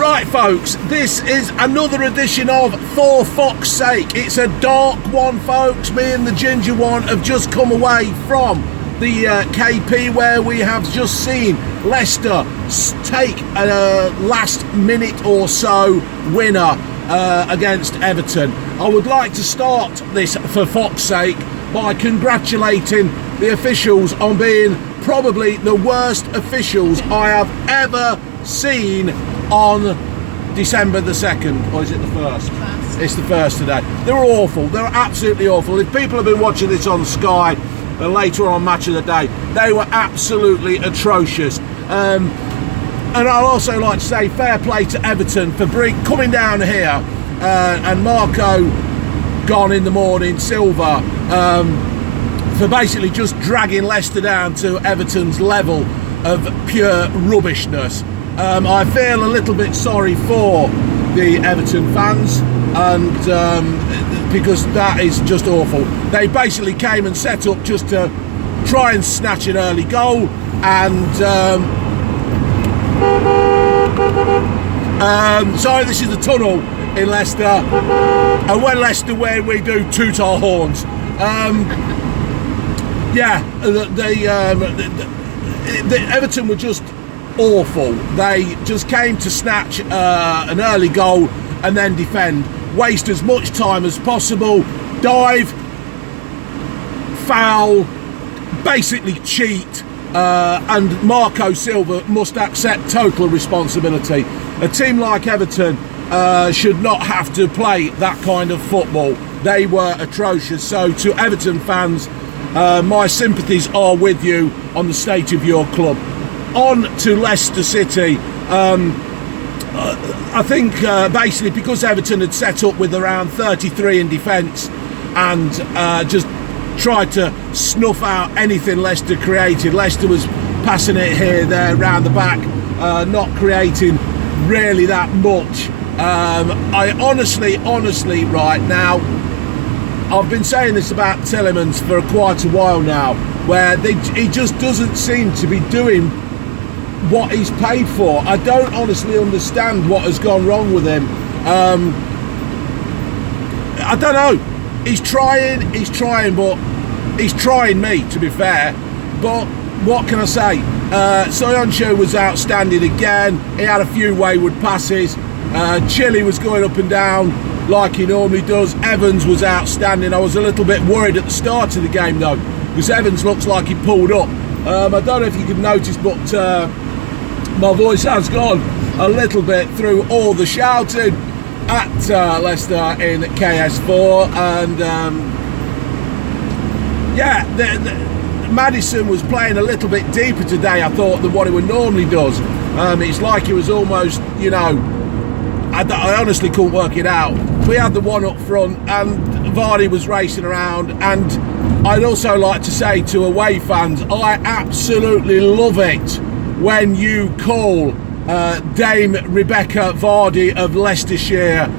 Right, folks, this is another edition of For Fox's Sake. It's a dark one, folks. Me and the ginger one have just come away from the KP, where we have just seen Leicester take a last minute or so winner against Everton. I would like to start this For Fox's Sake by congratulating the officials on being probably the worst officials I have ever seen on December the 2nd, or is it the 1st? It's the 1st today. They were awful. They were absolutely awful. If people have been watching this on Sky later on Match of the Day, they were absolutely atrocious. And I'd also like to say fair play to Everton for coming down here, and Marco gone in the morning, Silva, for basically just dragging Leicester down to Everton's level of pure rubbishness. I feel a little bit sorry for the Everton fans, and because that is just awful. They basically came and set up just to try and snatch an early goal, and so this is the tunnel in Leicester, and when Leicester win, we do toot our horns. The Everton were just awful. They just came to snatch an early goal and then defend, waste as much time as possible, dive, foul, basically cheat, and Marco Silva must accept total responsibility. A team like Everton should not have to play that kind of football. They were atrocious. So to Everton fans, my sympathies are with you on the state of your club. On to Leicester City. I think basically because Everton had set up with around 33 in defence and just tried to snuff out anything Leicester created. Leicester was passing it here, there, round the back, not creating really that much. I honestly, right now, I've been saying this about Tielemans for quite a while now, where he just doesn't seem to be doing what he's paid for. I don't honestly understand what has gone wrong with him. I don't know. He's trying, but he's trying me, to be fair. But what can I say? Soyuncu was outstanding again. He had a few wayward passes. Chile was going up and down like he normally does. Evans was outstanding. I was a little bit worried at the start of the game though, because Evans looks like he pulled up. I don't know if you can notice, but my voice has gone a little bit through all the shouting at Leicester in KS4, and Maddison was playing a little bit deeper today, I thought, than what he normally does. It's like he was almost, I honestly couldn't work it out. We had the one up front and Vardy was racing around, and I'd also like to say to away fans, I absolutely love it when you call Dame Rebecca Vardy of Leicestershire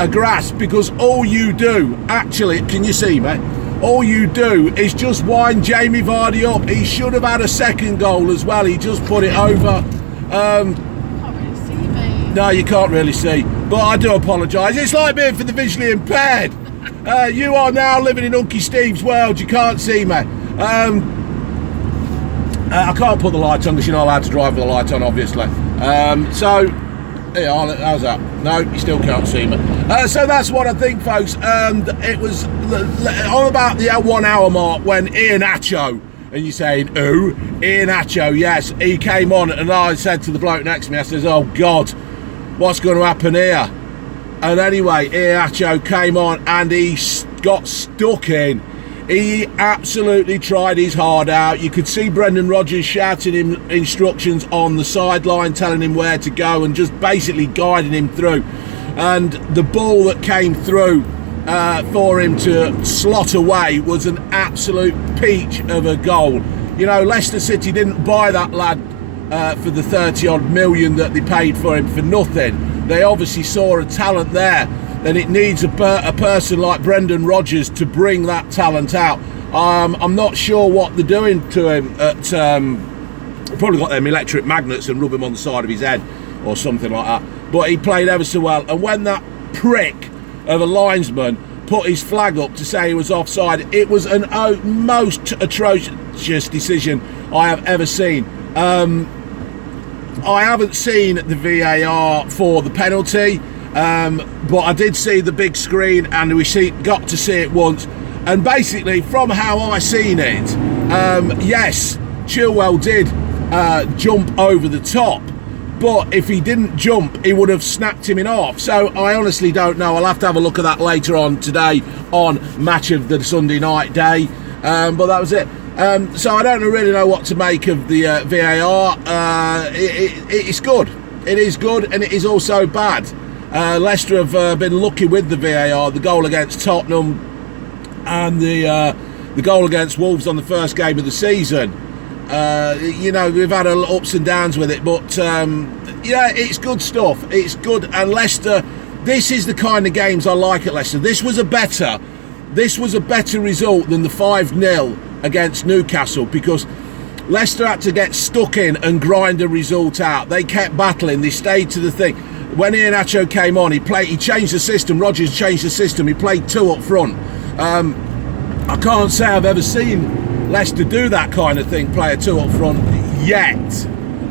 a grass, because all you do, actually, can you see me? All you do is just wind Jamie Vardy up. He should have had a second goal as well. He just put it over. No, you can't really see, but I do apologise. It's like being for the visually impaired. You are now living in Unky Steve's world. You can't see me. I can't put the light on because you're not allowed to drive with the light on, obviously. So, yeah, how's that? No, you still can't see me. So that's what I think, folks. It was on about the 1 hour mark when Iheanacho, and you're saying, who? Iheanacho, yes, he came on, and I said to the bloke next to me, I says, oh God, what's going to happen here? And anyway, Iheanacho came on and he got stuck in. He absolutely tried his heart out. You could see Brendan Rodgers shouting him instructions on the sideline, telling him where to go and just basically guiding him through. And the ball that came through for him to slot away was an absolute peach of a goal. Leicester City didn't buy that lad for the 30-odd million that they paid for him for nothing. They obviously saw a talent there, and it needs a person like Brendan Rodgers to bring that talent out. I'm not sure what they're doing to him at probably got them electric magnets and rub him on the side of his head. or something like that. But he played ever so well. And when that prick of a linesman put his flag up to say he was offside, it was an most atrocious decision I have ever seen. I haven't seen the VAR for the penalty, but I did see the big screen, and we got to see it once. And basically, from how I seen it, yes, Chilwell did jump over the top, but if he didn't jump, he would have snapped him in half. So I honestly don't know. I'll have to have a look at that later on today on Match of the Sunday Night Day. But that was it. So I don't really know what to make of the VAR. It's good. It is good, and it is also bad. Leicester have been lucky with the VAR. The goal against Tottenham and the goal against Wolves on the first game of the season. You know, we've had ups and downs with it, but yeah, it's good stuff. It's good, and Leicester, this is the kind of games I like at Leicester. This was a better result than the 5-0 against Newcastle, because Leicester had to get stuck in and grind a result out. They kept battling. They stayed to the thing. When Iheanacho came on, he changed the system. Rodgers changed the system. He played 2 up front. I can't say I've ever seen Leicester do that kind of thing, play a 2 up front yet.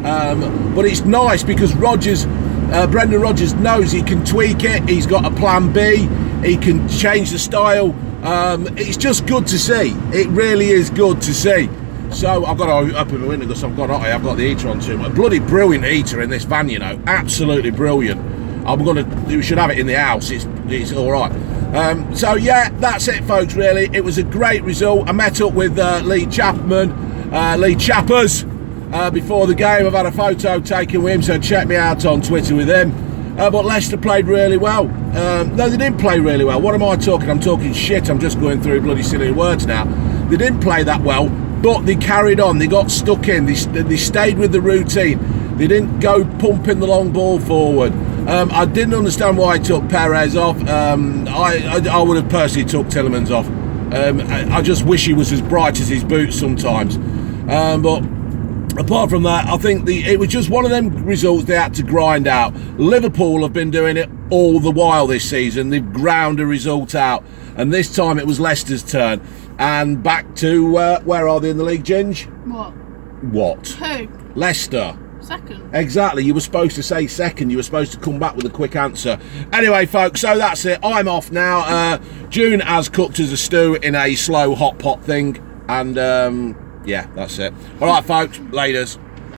But it's nice because Brendan Rodgers knows he can tweak it. He's got a plan B. He can change the style. It's just good to see. It really is good to see. So I've got to open my window because I've got the heater on too. A bloody brilliant heater in this van, you know, absolutely brilliant. We should have it in the house. It's all right. So yeah, that's it, folks. Really, it was a great result. I met up with Lee Chappers before the game. I've had a photo taken with him, so check me out on Twitter with him. But Leicester played really well. No, they didn't play really well. What am I talking? I'm talking shit. I'm just going through bloody silly words now. They didn't play that well, but they carried on. They got stuck in. They stayed with the routine. They didn't go pumping the long ball forward. I didn't understand why he took Perez off. I would have personally took Tielemans off. I just wish he was as bright as his boots sometimes. But apart from that, I think it was just one of them results they had to grind out. Liverpool have been doing it all the while this season. They've ground a result out. And this time it was Leicester's turn. And back to, where are they in the league, Ginge? What? Who? Leicester. Second. Exactly. You were supposed to say second. You were supposed to come back with a quick answer. Anyway, folks, so that's it. I'm off now. June has cooked us a stew in a slow hot pot thing. And, yeah, that's it. All right, folks. Laters.